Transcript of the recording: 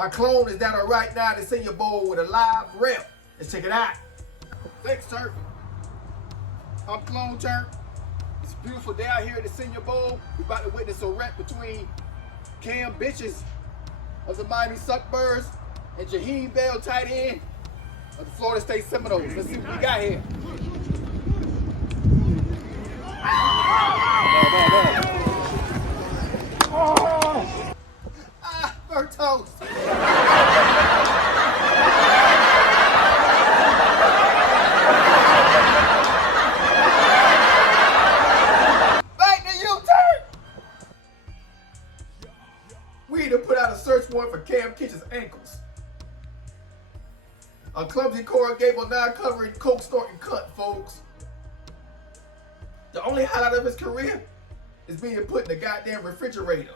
My clone is down right now to Senior Bowl with a live rep. Let's check it out. Thanks, Turk. I'm Clone Turk. It's a beautiful day out here at the Senior Bowl. We're about to witness a rep between Kinchens of the Miami Suckbirds and Jaheim, tight end of the Florida State Seminoles. Let's see what we got here. Burnt toast. Back to you, Turk. We need to put out a search warrant for Kinchens' ankles. A clumsy Coral Gable non-covering coke snorting cunt, folks. The only highlight of his career is being put in the goddamn refrigerator.